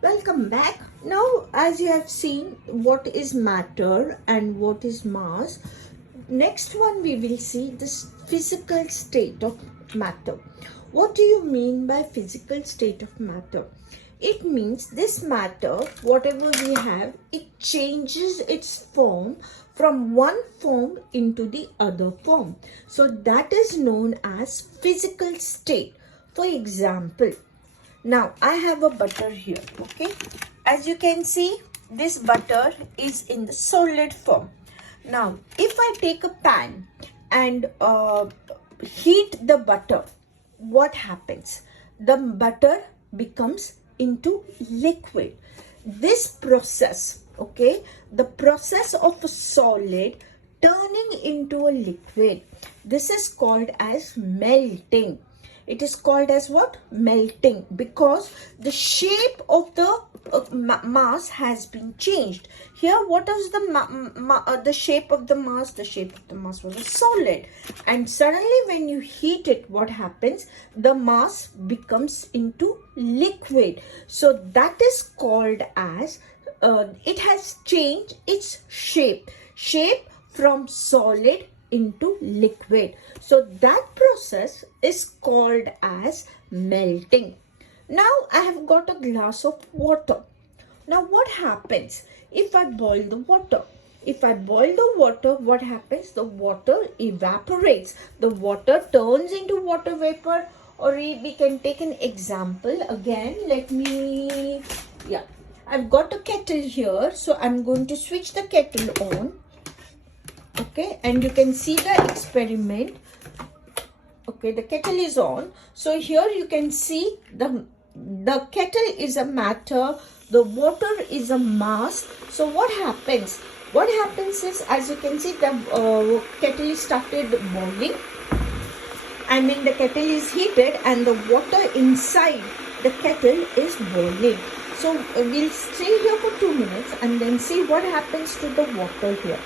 Welcome back. Now, as you have seen what is matter and what is mass, next one we will see this physical state of matter. What do you mean by physical state of matter? It means this matter, whatever we have, it changes its form from one form into the other form. So that is known as physical state. For example, now I have a butter here, okay? As you can see, this butter is in the solid form. Now, if I take a pan and heat the butter, what happens? The butter becomes into liquid. This process, okay, the process of a solid turning into a liquid, this is called as melting. It is called as what? Melting, because the shape of the mass has been changed. Here, what is the shape of the mass? The shape of the mass was a solid, and suddenly when you heat it, what happens? The mass becomes into liquid. So that is called as it has changed its shape from solid into liquid. So that process is called as melting. Now I have got a glass of water. Now what happens if I boil the water? If I boil the water, what happens? The water evaporates. The water turns into water vapor. Or we can take an example again. I've got a kettle here. So I'm going to switch the kettle on. Okay, and you can see the experiment. Okay, the kettle is on. So here you can see the kettle is a matter, the water is a mass. So what happens? What happens is, as you can see, the kettle started boiling. I mean, the kettle is heated and the water inside the kettle is boiling. So we'll stay here for 2 minutes and then see what happens to the water here.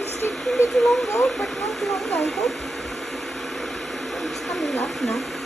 It's taking a little longer, but not long, I hope. It's coming up now.